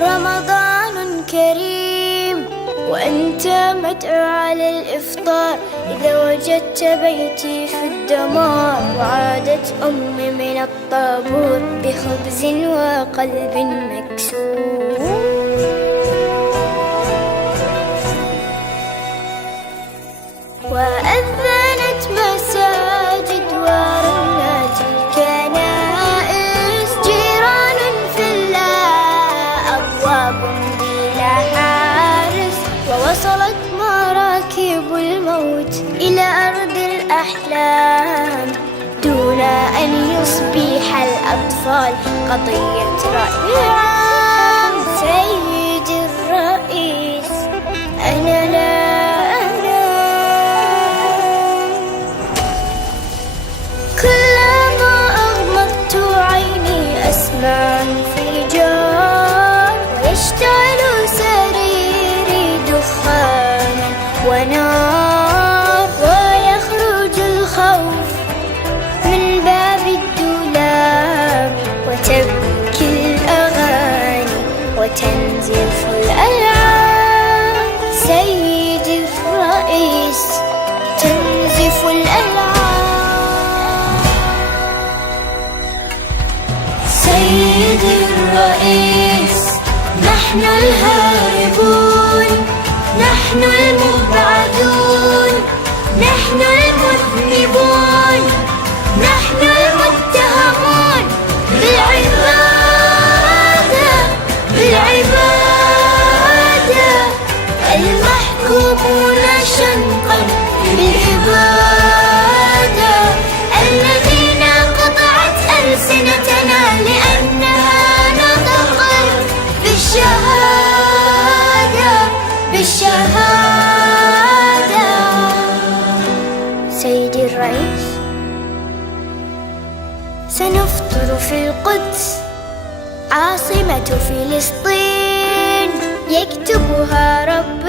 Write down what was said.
رمضان كريم وأنت مدعو على الإفطار، إذا وجدت بيتي في الدمار وعادت أمي من الطابور بخبز وقلب مكسور. وأذنت مساجد ورنت الكنائس، جيران في الله أبواب بلا حارس، ووصلت مراكب الموت إلى أرض الأحلام دون أن يصبح الأطفال قضية رأي عام. سيد الرئيس أنا لا كلما أغمضت عيني أسمع انفجار، ويشتعل سريري دخانا ونار، ويخرج الخوف من باب الدولاب، وتبكي الأغاني وتنزف الألعاب. سيد الرئيس تنزف الألعاب. سيد الرئيس نحن الهاربون، نحن المبعدون، نحن المذنبون، نحن المتهمون بالعبادة، بالعبادة، المحكومون شنقا بالإبادة، الذين قطعت ألسنتنا لأنها نطقت بالشهادة، بالشهادة. سيدي الرئيس سنفطر في القدس عاصمة فلسطين، يكتبها رب